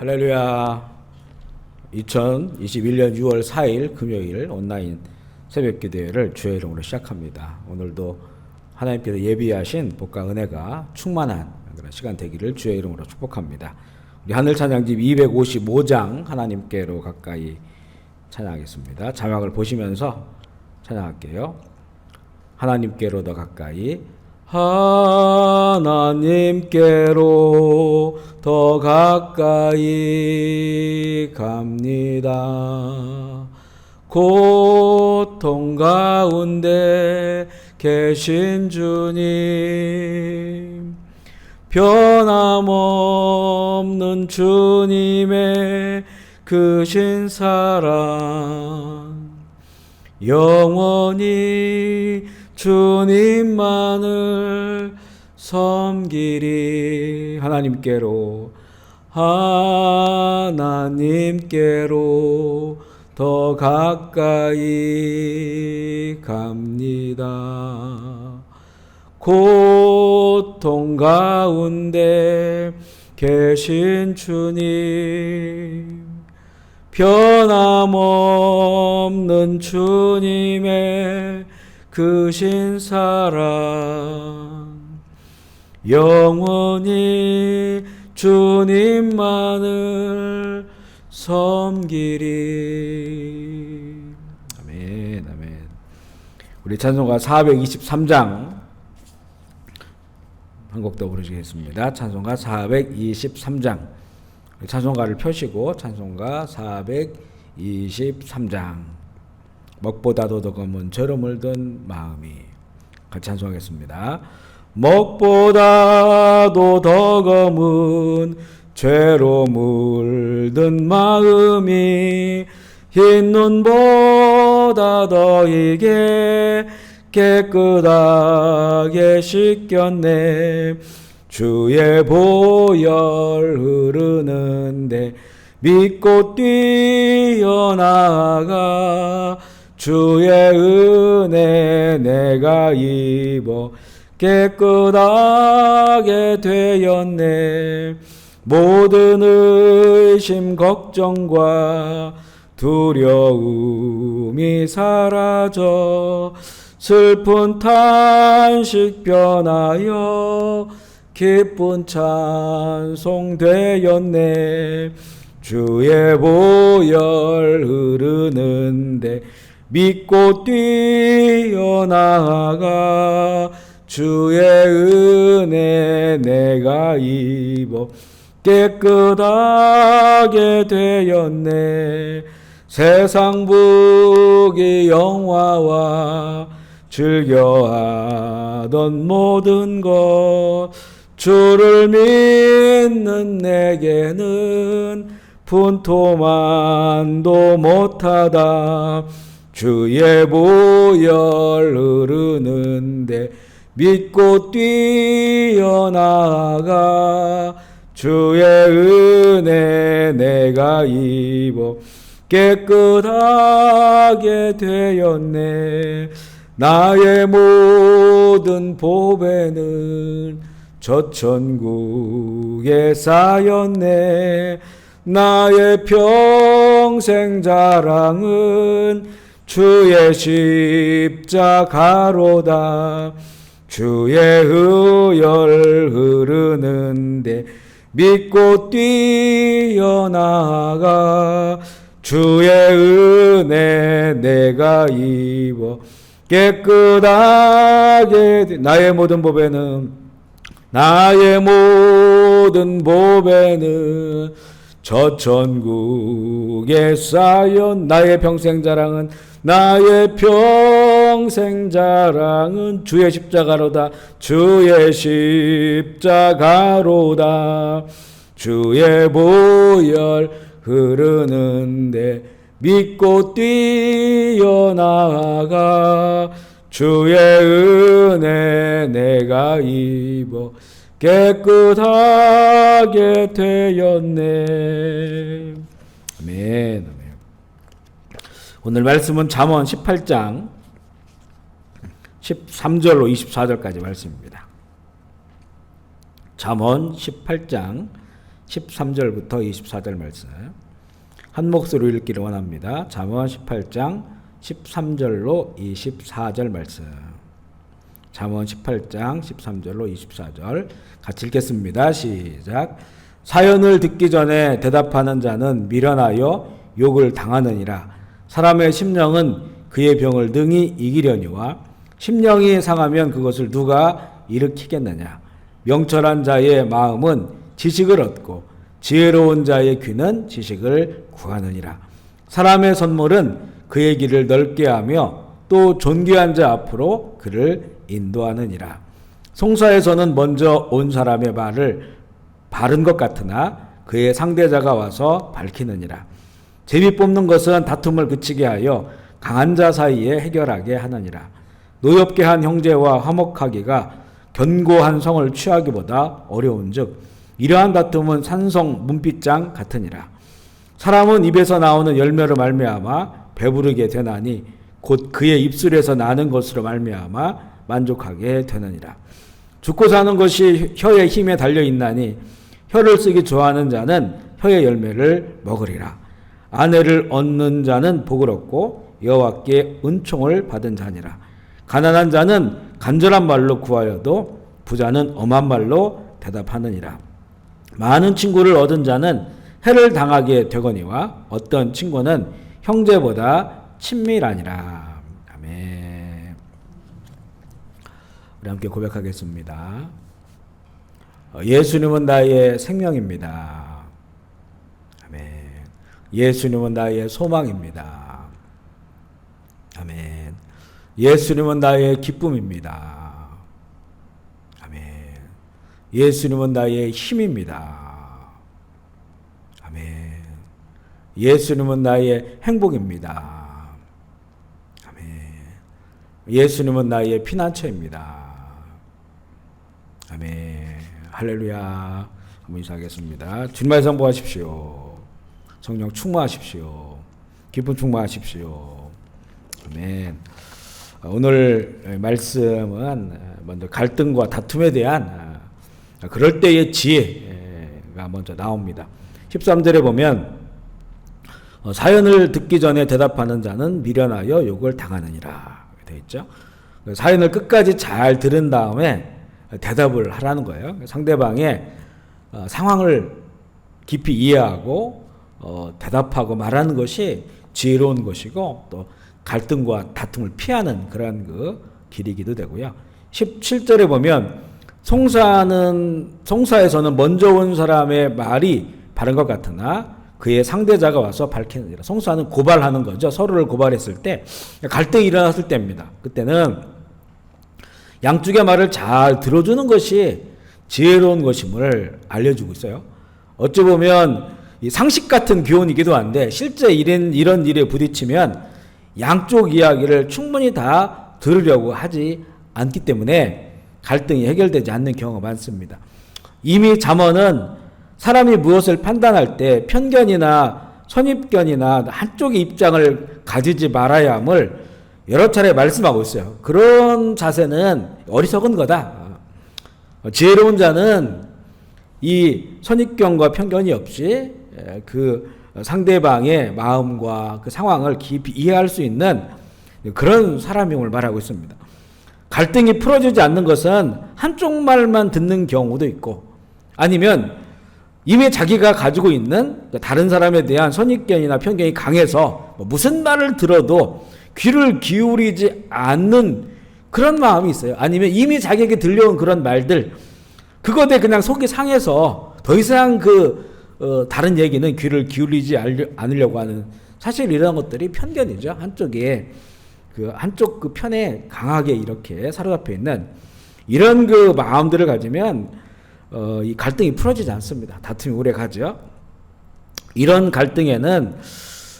할렐루야. 2021년 6월 4일 금요일 온라인 새벽 기도회를 주의 이름으로 시작합니다. 오늘도 하나님께서 예비하신 복과 은혜가 충만한 그런 시간 되기를 주의 이름으로 축복합니다. 우리 하늘 찬양집 255장 하나님께로 가까이 찬양하겠습니다. 자막을 보시면서 찬양할게요. 하나님께로 더 가까이, 하나님께로 더 가까이 갑니다. 고통 가운데 계신 주님, 변함없는 주님의 크신 사랑, 영원히 주님만을 섬기리. 하나님께로 더 가까이 갑니다. 고통 가운데 계신 주님, 변함없는 주님의 크신 사랑, 영원히 주님만을 섬기리. 아멘, 아멘. 우리 찬송가 423장 한 곡 더 부르시겠습니다. 찬송가 423장. 찬송가를 펴시고 찬송가 423장. 먹보다도 더 검은 죄로 물든 마음이. 같이 찬송하겠습니다. 먹보다도 더 검은 죄로 물든 마음이 흰 눈보다 더 이게 깨끗하게 씻겼네. 주의 보혈 흐르는데 믿고 뛰어나가 주의 은혜 내가 입어 깨끗하게 되었네. 모든 의심 걱정과 두려움이 사라져 슬픈 탄식 변하여 기쁜 찬송 되었네. 주의 보혈 흐르는데 믿고 뛰어나가 주의 은혜 내가 입어 깨끗하게 되었네. 세상 부귀 영화와 즐겨하던 모든 것 주를 믿는 내게는 분토만도 못하다. 주의 보혈 흐르는데 믿고 뛰어나가 주의 은혜 내가 입어 깨끗하게 되었네. 나의 모든 보배는 저 천국에 쌓였네. 나의 평생 자랑은 주의 십자가로다. 주의 의혈 흐르는데 믿고 뛰어나가 주의 은혜 내가 입어 깨끗하게 나의 모든 보배는 저 천국에 쌓여. 나의 평생 자랑은 주의 십자가로다. 주의 십자가로다. 주의 보혈 흐르는데 믿고 뛰어나가 주의 은혜 내가 입어 깨끗하게 되었네. 아멘, 아멘. 오늘 말씀은 잠언 18장 13절로 24절까지 말씀입니다. 잠언 18장 13절부터 24절 말씀 한 목소리로 읽기를 원합니다. 잠언 18장 13절로 24절 말씀. 잠언 18장 13절로 24절 같이 읽겠습니다. 시작. 사연을 듣기 전에 대답하는 자는 미련하여 욕을 당하느니라. 사람의 심령은 그의 병을 능히 이기려니와 심령이 상하면 그것을 누가 일으키겠느냐. 명철한 자의 마음은 지식을 얻고 지혜로운 자의 귀는 지식을 구하느니라. 사람의 선물은 그의 길을 넓게 하며 또 존귀한 자 앞으로 그를 인도하느니라. 송사에서는 먼저 온 사람의 말을 바른 것 같으나 그의 상대자가 와서 밝히느니라. 제비 뽑는 것은 다툼을 그치게 하여 강한 자 사이에 해결하게 하느니라. 노엽게 한 형제와 화목하기가 견고한 성을 취하기보다 어려운즉 이러한 다툼은 산성 문빗장 같으니라. 사람은 입에서 나오는 열매로 말미암아 배부르게 되나니 곧 그의 입술에서 나는 것으로 말미암아 만족하게 되느니라. 죽고 사는 것이 혀의 힘에 달려 있나니 혀를 쓰기 좋아하는 자는 혀의 열매를 먹으리라. 아내를 얻는 자는 복을 얻고 여호와께 은총을 받은 자니라. 가난한 자는 간절한 말로 구하여도 부자는 엄한 말로 대답하느니라. 많은 친구를 얻은 자는 해를 당하게 되거니와 어떤 친구는 형제보다 친밀하니라. 아멘. 우리 함께 고백하겠습니다. 예수님은 나의 생명입니다. 아멘. 예수님은 나의 소망입니다. 아멘. 예수님은 나의 기쁨입니다. 아멘. 예수님은 나의 힘입니다. 아멘. 예수님은 나의 행복입니다. 아멘. 예수님은 나의 피난처입니다. 아멘. 할렐루야. 한번 인사하겠습니다. 주님의 성부하십시오. 성령 충만하십시오. 기쁨 충만하십시오. 아멘. 오늘 말씀은 먼저 갈등과 다툼에 대한 그럴 때의 지혜가 먼저 나옵니다. 13절에 보면 사연을 듣기 전에 대답하는 자는 미련하여 욕을 당하느니라 되어 있죠. 사연을 끝까지 잘 들은 다음에 대답을 하라는 거예요. 상대방의 상황을 깊이 이해하고 대답하고 말하는 것이 지혜로운 것이고 또 갈등과 다툼을 피하는 그런 그 길이기도 되고요. 17절에 보면 송사에서는 먼저 온 사람의 말이 바른 것 같으나 그의 상대자가 와서 밝히느니라. 송사는 고발하는 거죠. 서로를 고발했을 때 갈등이 일어났을 때입니다. 그때는 양쪽의 말을 잘 들어주는 것이 지혜로운 것임을 알려주고 있어요. 어찌 보면 이 상식 같은 교훈이기도 한데 실제 이런 일에 부딪히면 양쪽 이야기를 충분히 다 들으려고 하지 않기 때문에 갈등이 해결되지 않는 경우가 많습니다. 이미 잠언은 사람이 무엇을 판단할 때 편견이나 선입견이나 한쪽의 입장을 가지지 말아야 함을 여러 차례 말씀하고 있어요. 그런 자세는 어리석은 거다. 지혜로운 자는 이 선입견과 편견이 없이 그 상대방의 마음과 그 상황을 깊이 이해할 수 있는 그런 사람임을 말하고 있습니다. 갈등이 풀어지지 않는 것은 한쪽 말만 듣는 경우도 있고 아니면 이미 자기가 가지고 있는 다른 사람에 대한 선입견이나 편견이 강해서 무슨 말을 들어도 귀를 기울이지 않는 그런 마음이 있어요. 아니면 이미 자기에게 들려온 그런 말들 그것에 그냥 속이 상해서 더 이상 다른 얘기는 귀를 기울이지 않으려고 하는 사실 이런 것들이 편견이죠. 한쪽 그 편에 강하게 이렇게 사로잡혀 있는 이런 그 마음들을 가지면 이 갈등이 풀어지지 않습니다. 다툼이 오래 가죠. 이런 갈등에는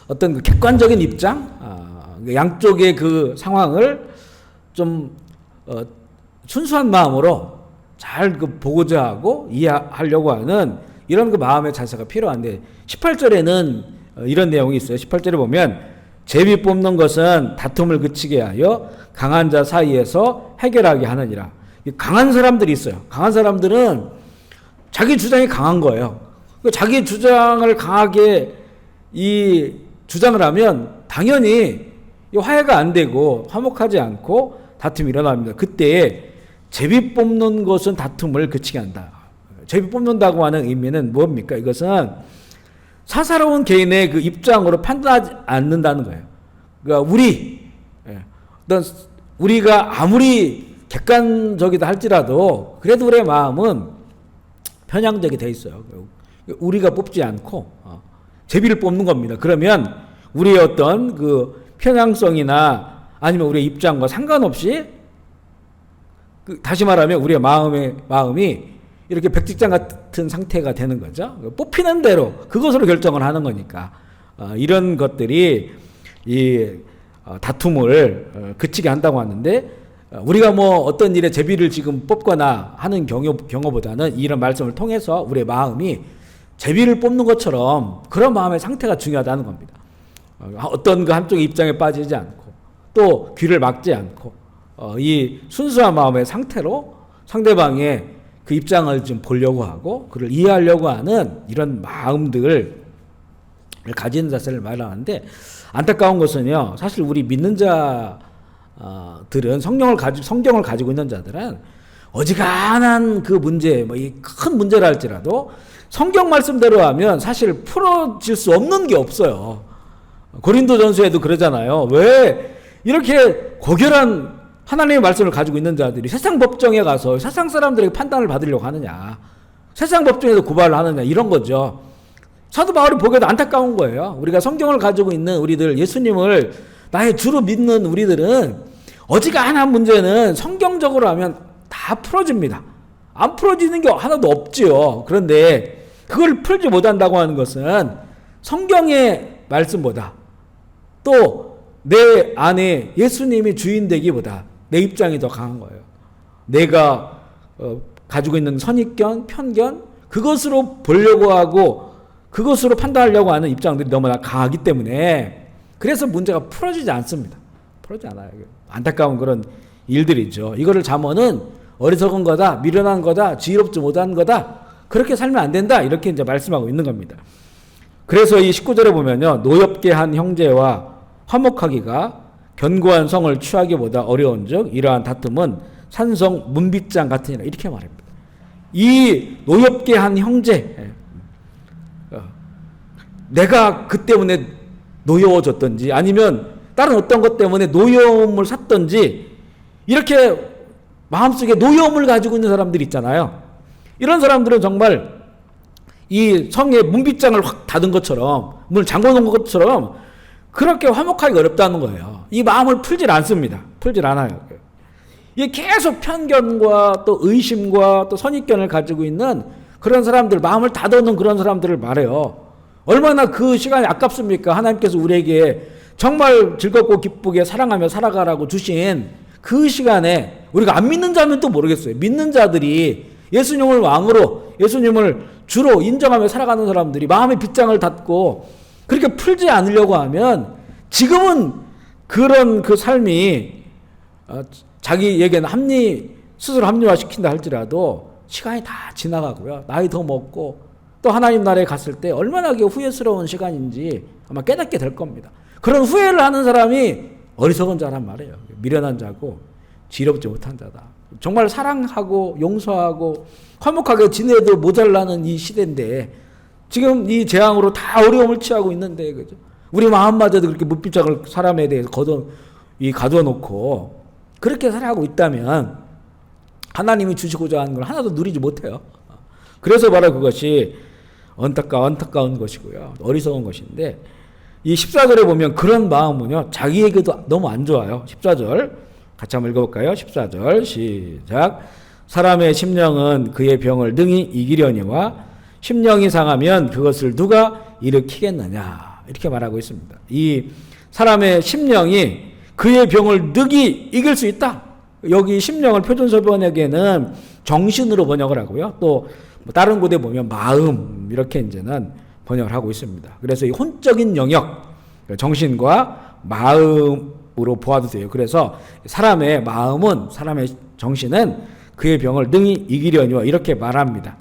어떤 그 객관적인 입장, 양쪽의 그 상황을 좀 순수한 마음으로 잘 보고자 하고 이해하려고 하는 이런 그 마음의 자세가 필요한데 18절에는 이런 내용이 있어요. 18절에 보면 제비 뽑는 것은 다툼을 그치게 하여 강한 자 사이에서 해결하게 하느니라. 강한 사람들이 있어요. 강한 사람들은 자기 주장이 강한 거예요. 자기 주장을 강하게 이 주장을 하면 당연히 이 화해가 안 되고 화목하지 않고 다툼이 일어납니다. 그때 제비 뽑는 것은 다툼을 그치게 한다. 제비 뽑는다고 하는 의미는 뭡니까? 이것은 사사로운 개인의 그 입장으로 판단하지 않는다는 거예요. 그러니까 우리가 아무리 객관적이다 할지라도 그래도 우리의 마음은 편향적이 돼 있어요. 우리가 뽑지 않고 제비를 뽑는 겁니다. 그러면 우리의 어떤 그 편향성이나 아니면 우리의 입장과 상관없이 다시 말하면 우리의 마음이 이렇게 백직장 같은 상태가 되는 거죠. 뽑히는 대로 그것으로 결정을 하는 거니까 이런 것들이 이 다툼을 그치게 한다고 하는데 우리가 뭐 어떤 일에 제비를 지금 뽑거나 하는 경우보다는 이런 말씀을 통해서 우리의 마음이 제비를 뽑는 것처럼 그런 마음의 상태가 중요하다는 겁니다. 어떤 그 한쪽의 입장에 빠지지 않고 또 귀를 막지 않고 이 순수한 마음의 상태로 상대방의 그 입장을 좀 보려고 하고 그를 이해하려고 하는 이런 마음들을 가지는 자세를 말하는데 안타까운 것은요. 사실 우리 믿는 자들은 성경을 가지고 있는 자들은 어지간한 그 문제, 뭐 이 큰 문제라 할지라도 성경 말씀대로 하면 사실 풀어질 수 없는 게 없어요. 고린도전서에도 그러잖아요. 왜 이렇게 고결한 하나님의 말씀을 가지고 있는 자들이 세상 법정에 가서 세상 사람들에게 판단을 받으려고 하느냐, 세상 법정에서 고발을 하느냐, 이런 거죠. 사도 바울이 보기에도 안타까운 거예요. 우리가 성경을 가지고 있는 우리들, 예수님을 나의 주로 믿는 우리들은 어지간한 문제는 성경적으로 하면 다 풀어집니다. 안 풀어지는 게 하나도 없지요. 그런데 그걸 풀지 못한다고 하는 것은 성경의 말씀보다 또 내 안에 예수님이 주인 되기보다 내 입장이 더 강한 거예요. 내가 가지고 있는 선입견, 편견, 그것으로 보려고 하고 그것으로 판단하려고 하는 입장들이 너무나 강하기 때문에 그래서 문제가 풀어지지 않습니다. 풀어지지 않아요. 안타까운 그런 일들이죠. 이거를 잠언은 어리석은 거다, 미련한 거다, 지혜롭지 못한 거다, 그렇게 살면 안 된다, 이렇게 이제 말씀하고 있는 겁니다. 그래서 이 19절에 보면요, 노엽게 한 형제와 화목하기가 견고한 성을 취하기보다 어려운즉 이러한 다툼은 산성 문빗장 같으니라, 이렇게 말합니다. 이 노엽게 한 형제, 내가 그 때문에 노여워졌던지 아니면 다른 어떤 것 때문에 노여움을 샀던지 이렇게 마음속에 노여움을 가지고 있는 사람들이 있잖아요. 이런 사람들은 정말 이 성의 문빗장을 확 닫은 것처럼, 문을 잠궈놓은 것처럼 그렇게 화목하기 어렵다는 거예요. 이 마음을 풀질 않습니다. 풀질 않아요. 이게 계속 편견과 또 의심과 또 선입견을 가지고 있는 그런 사람들, 마음을 닫아놓은 그런 사람들을 말해요. 얼마나 그 시간이 아깝습니까? 하나님께서 우리에게 정말 즐겁고 기쁘게 사랑하며 살아가라고 주신 그 시간에 우리가 안 믿는 자면 또 모르겠어요. 믿는 자들이 예수님을 왕으로, 예수님을 주로 인정하며 살아가는 사람들이 마음의 빗장을 닫고 그렇게 풀지 않으려고 하면 지금은 그런 그 삶이 자기에게는 스스로 합리화시킨다 할지라도 시간이 다 지나가고요. 나이 더 먹고 또 하나님 나라에 갔을 때 얼마나 후회스러운 시간인지 아마 깨닫게 될 겁니다. 그런 후회를 하는 사람이 어리석은 자란 말이에요. 미련한 자고 지혜롭지 못한 자다. 정말 사랑하고 용서하고 화목하게 지내도 모자라는 이 시대인데 지금 이 재앙으로 다 어려움을 취하고 있는데, 그죠? 우리 마음마저도 그렇게 문빗장을 사람에 대해서 가둬놓고 그렇게 살아가고 있다면 하나님이 주시고자 하는 걸 하나도 누리지 못해요. 그래서 바로 그것이 안타까운 것이고요. 어리석은 것인데, 이 14절에 보면 그런 마음은요, 자기에게도 너무 안 좋아요. 14절 같이 한번 읽어볼까요? 14절 시작. 사람의 심령은 그의 병을 능히 이기려니와 심령이 상하면 그것을 누가 일으키겠느냐, 이렇게 말하고 있습니다. 이 사람의 심령이 그의 병을 능히 이길 수 있다. 여기 심령을 표준서변에게는 정신으로 번역을 하고요. 또 다른 곳에 보면 마음, 이렇게 이제는 번역을 하고 있습니다. 그래서 이 혼적인 영역, 정신과 마음으로 보아도 돼요. 그래서 사람의 마음은, 사람의 정신은 그의 병을 능히 이기려니와 이렇게 말합니다.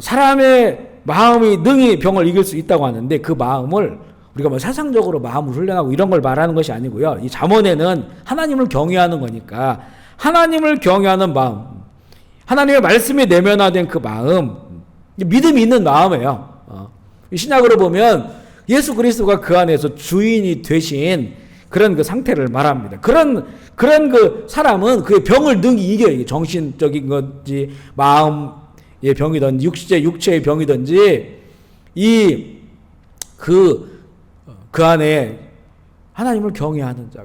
사람의 마음이 능히 병을 이길 수 있다고 하는데 그 마음을 우리가 뭐 세상적으로 마음을 훈련하고 이런 걸 말하는 것이 아니고요. 이 잠언에는 하나님을 경외하는 거니까 하나님을 경외하는 마음, 하나님의 말씀이 내면화된 그 마음, 믿음이 있는 마음이에요. 신약으로 보면 예수 그리스도가 그 안에서 주인이 되신 그런 그 상태를 말합니다. 그런 그 사람은 그 병을 능히 이겨요. 정신적인 건지 마음의 병이든지 육체의 병이든지 그 안에 하나님을 경외하는 자,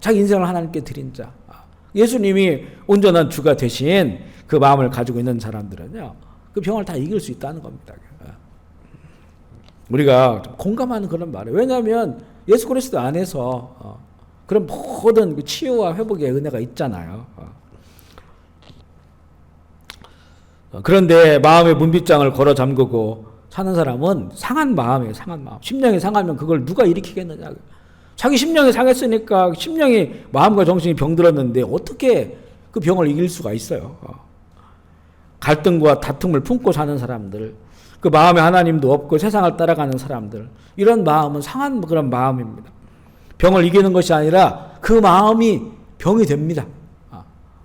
자기 인생을 하나님께 드린 자, 예수님이 온전한 주가 되신 그 마음을 가지고 있는 사람들은요, 그 병을 다 이길 수 있다는 겁니다. 우리가 좀 공감하는 그런 말이에요. 왜냐하면 예수 그리스도 안에서 그런 모든 그 치유와 회복의 은혜가 있잖아요. 그런데 마음의 문빗장을 걸어 잠그고 사는 사람은 상한 마음이에요. 상한 마음. 심령이 상하면 그걸 누가 일으키겠느냐. 자기 심령이 상했으니까 심령이 마음과 정신이 병들었는데 어떻게 그 병을 이길 수가 있어요. 갈등과 다툼을 품고 사는 사람들, 그 마음에 하나님도 없고 세상을 따라가는 사람들, 이런 마음은 상한 그런 마음입니다. 병을 이기는 것이 아니라 그 마음이 병이 됩니다.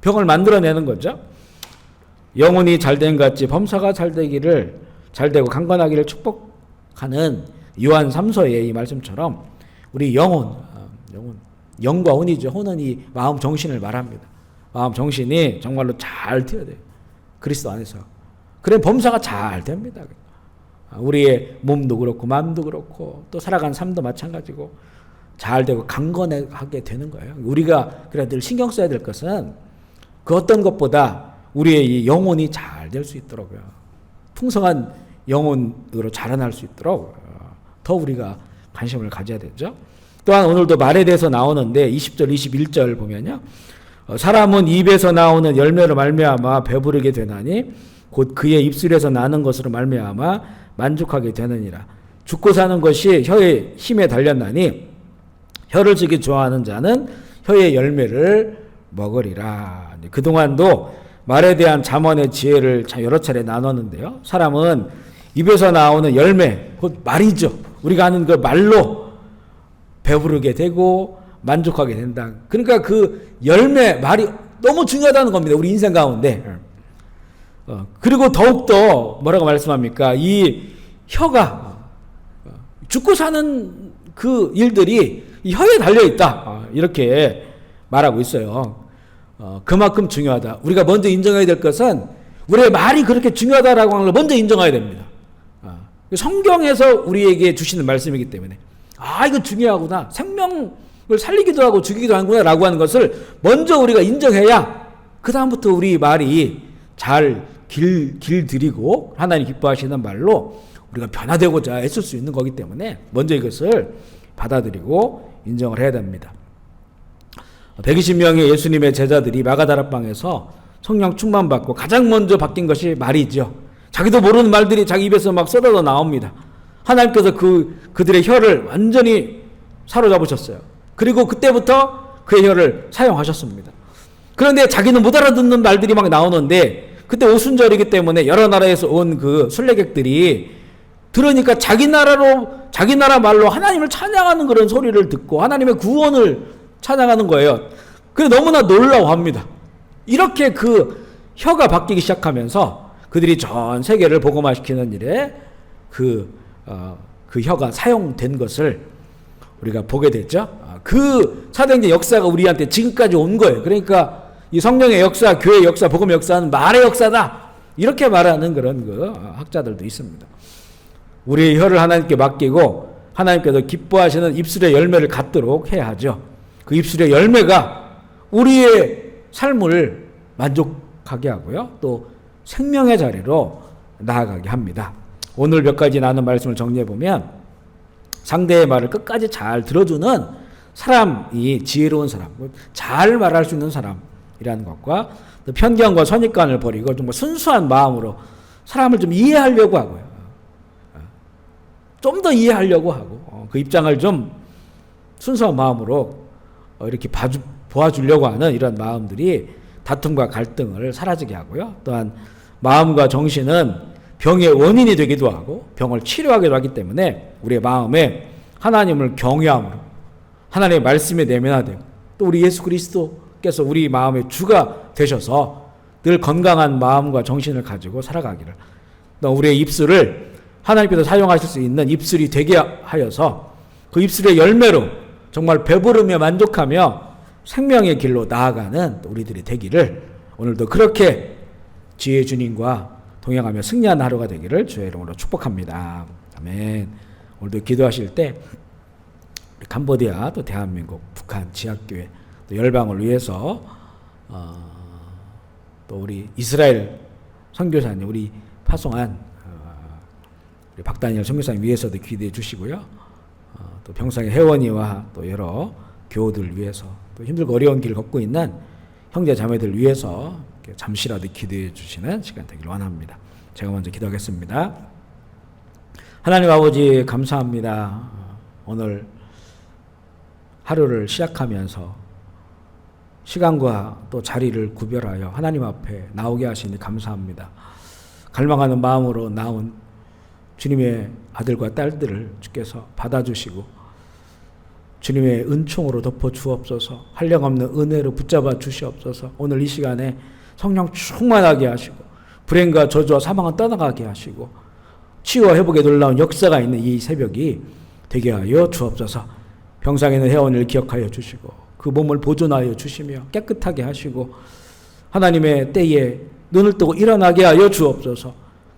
병을 만들어내는 거죠. 영혼이 잘된 같이 범사가 잘되고 강건하기를 축복하는 요한 3서의 이 말씀처럼 우리 영과 혼이죠. 혼은 이 마음 정신을 말합니다. 마음 정신이 정말로 잘 되어야 돼요. 그리스도 안에서. 그래 범사가 잘 됩니다. 우리의 몸도 그렇고 마음도 그렇고 또 살아가는 삶도 마찬가지고 잘 되고 강건하게 되는 거예요. 우리가 그래 늘 신경 써야 될 것은 그 어떤 것보다 우리의 이 영혼이 잘 될 수 있도록요. 풍성한 영혼으로 자라날 수 있도록 더 우리가 관심을 가져야 되죠. 또한 오늘도 말에 대해서 나오는데 20절 21절 보면요. 사람은 입에서 나오는 열매로 말미암아 배부르게 되나니 곧 그의 입술에서 나는 것으로 말미암아 만족하게 되느니라. 죽고 사는 것이 혀의 힘에 달렸나니 혀를 쓰기 좋아하는 자는 혀의 열매를 먹으리라. 그동안도 말에 대한 잠언의 지혜를 여러 차례 나눴는데요. 사람은 입에서 나오는 열매, 곧 말이죠. 우리가 하는 그 말로 배부르게 되고 만족하게 된다. 그러니까 그 열매, 말이 너무 중요하다는 겁니다. 우리 인생 가운데. 그리고 더욱더 뭐라고 말씀합니까? 이 혀가 죽고 사는 그 일들이 이 혀에 달려있다. 이렇게 말하고 있어요. 그만큼 중요하다. 우리가 먼저 인정해야 될 것은 우리의 말이 그렇게 중요하다라고 하는 걸 먼저 인정해야 됩니다. 성경에서 우리에게 주시는 말씀이기 때문에 이거 중요하구나. 생명을 살리기도 하고 죽이기도 하는구나 라고 하는 것을 먼저 우리가 인정해야 그 다음부터 우리 말이 잘 길들이고 하나님 기뻐하시는 말로 우리가 변화되고자 애쓸 수 있는 거기 때문에 먼저 이것을 받아들이고 인정을 해야 됩니다. 120명의 예수님의 제자들이 마가다락방에서 성령 충만받고 가장 먼저 바뀐 것이 말이죠. 자기도 모르는 말들이 자기 입에서 막 쏟아져 나옵니다. 하나님께서 그들의 혀를 완전히 사로잡으셨어요. 그리고 그때부터 그의 혀를 사용하셨습니다. 그런데 자기는 못 알아듣는 말들이 막 나오는데 그때 오순절이기 때문에 여러 나라에서 온 그 순례객들이 들으니까 자기 나라 말로 하나님을 찬양하는 그런 소리를 듣고 하나님의 구원을 찬양하는 거예요. 그래서 너무나 놀라워합니다. 이렇게 그 혀가 바뀌기 시작하면서 그들이 전 세계를 복음화시키는 일에 그 혀가 사용된 것을 우리가 보게 됐죠. 그 사도행전 역사가 우리한테 지금까지 온 거예요. 그러니까 이 성령의 역사, 교회의 역사, 복음의 역사는 말의 역사다. 이렇게 말하는 그런 그 학자들도 있습니다. 우리의 혀를 하나님께 맡기고 하나님께서 기뻐하시는 입술의 열매를 갖도록 해야 하죠. 그 입술의 열매가 우리의 삶을 만족하게 하고요. 또 생명의 자리로 나아가게 합니다. 오늘 몇 가지 나눈 말씀을 정리해보면 상대의 말을 끝까지 잘 들어주는 사람이 지혜로운 사람, 잘 말할 수 있는 사람이라는 것과 또 편견과 선입관을 버리고 정말 순수한 마음으로 사람을 좀 이해하려고 하고요. 좀 더 이해하려고 하고 그 입장을 좀 순수한 마음으로 이렇게 보아주려고 하는 이런 마음들이 다툼과 갈등을 사라지게 하고요. 또한 마음과 정신은 병의 원인이 되기도 하고 병을 치료하기도 하기 때문에 우리의 마음에 하나님을 경외함으로 하나님의 말씀에 내면화되고 또 우리 예수 그리스도께서 우리 마음의 주가 되셔서 늘 건강한 마음과 정신을 가지고 살아가기를, 또 우리의 입술을 하나님께서 사용하실 수 있는 입술이 되게 하여서 그 입술의 열매로 정말 배부르며 만족하며 생명의 길로 나아가는 우리들이 되기를, 오늘도 그렇게 지혜의 주님과 동행하며 승리하는 하루가 되기를 주의 이름으로 축복합니다. 아멘. 오늘도 기도하실 때 캄보디아, 또 대한민국, 북한, 지하교회, 또 열방을 위해서 또 우리 이스라엘 선교사님, 우리 파송한 우리 박다니엘 선교사님 위해서도 기도해 주시고요. 또 병상의 회원이와 또 여러 교우들 위해서, 또 힘들고 어려운 길을 걷고 있는 형제 자매들 위해서 잠시라도 기도해 주시는 시간 되기를 원합니다. 제가 먼저 기도하겠습니다. 하나님 아버지 감사합니다. 오늘 하루를 시작하면서 시간과 또 자리를 구별하여 하나님 앞에 나오게 하시니 감사합니다. 갈망하는 마음으로 나온 주님의 아들과 딸들을 주께서 받아주시고 주님의 은총으로 덮어 주옵소서. 한량없는 은혜로 붙잡아 주시옵소서. 오늘 이 시간에 성령 충만하게 하시고 불행과 저주와 사망은 떠나가게 하시고 치유와 회복에 놀라운 역사가 있는 이 새벽이 되게 하여 주옵소서. 병상에 있는 회원을 기억하여 주시고 그 몸을 보존하여 주시며 깨끗하게 하시고 하나님의 때에 눈을 뜨고 일어나게 하여 주옵소서.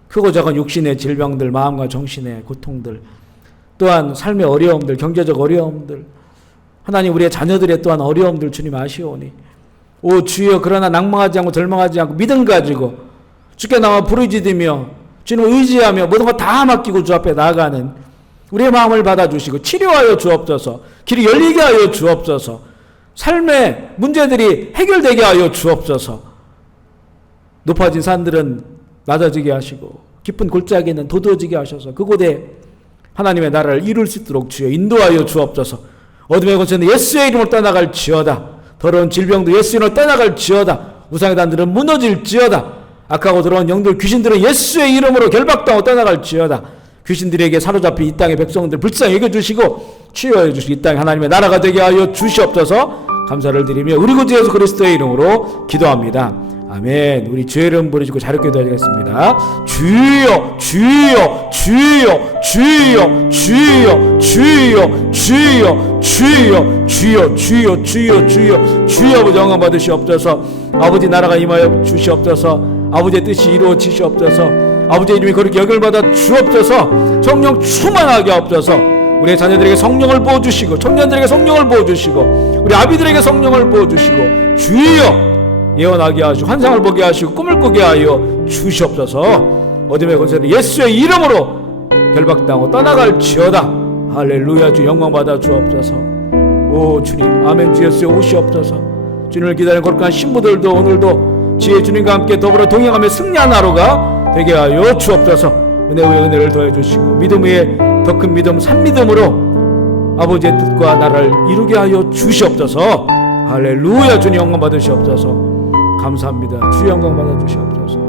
크고 작은 육신의 질병들, 마음과 정신의 고통들, 또한 삶의 어려움들, 경제적 어려움들, 하나님 우리의 자녀들의 또한 어려움들 주님 아시오니 오 주여, 그러나 낭망하지 않고 절망하지 않고 믿음 가지고 주께 나와 부르짖으며 주님을 의지하며 모든 것 다 맡기고 주 앞에 나아가는 우리의 마음을 받아주시고 치료하여 주옵소서. 길이 열리게 하여 주옵소서. 삶의 문제들이 해결되게 하여 주옵소서. 높아진 산들은 낮아지게 하시고 깊은 골짜기는 도도해지게 하셔서 그곳에 하나님의 나라를 이룰 수 있도록 주여 인도하여 주옵소서. 어둠의 권세는 예수의 이름으로 떠나갈지어다. 더러운 질병도 예수의 이름으로 떠나갈지어다. 우상의 단들은 무너질지어다. 악하고 더러운 영들, 귀신들은 예수의 이름으로 결박당하고 떠나갈지어다. 귀신들에게 사로잡힌 이 땅의 백성들 불쌍히 여겨주시고 치유하여 주시고 이 땅에 하나님의 나라가 되게 하여 주시옵소서. 감사를 드리며 우리 구주 예수 그리스도의 이름으로 기도합니다. 아멘. 우리 주의 이름 부르시고 자유롭게 기도하겠습니다. 주여 주여 주여 주여 주여 주여 주여 주여 주여 주여 주여 주여 주여 아버지 영광 받으시옵소서. 아버지 나라가 임하여 주시옵소서. 아버지의 뜻이 이루어지시옵소서. 아버지의 이름이 거룩히 여김을 받아 주옵소서. 성령 충만하게 하옵소서. 우리의 자녀들에게 성령을 부어주시고 청년들에게 성령을 부어주시고 우리 아비들에게 성령을 부어주시고 주여 예언하게 하시고 환상을 보게 하시고 꿈을 꾸게 하여 주시옵소서. 어둠의 권세를 예수의 이름으로 결박당하고 떠나갈지어다. 할렐루야. 주 영광 받아 주옵소서. 오 주님 아멘. 주 예수여 오시옵소서. 주님을 기다리는 거룩한 신부들도 오늘도 지혜 주님과 함께 더불어 동행하며 승리한 하루가 되게 하여 주옵소서. 은혜 위에 은혜를 더해 주시고 믿음 위에 더 큰 믿음 산믿음으로 아버지의 뜻과 나라를 이루게 하여 주시옵소서. 할렐루야. 주님 영광 받으시옵소서. 감사합니다. 주 영광 받아 주시옵소서.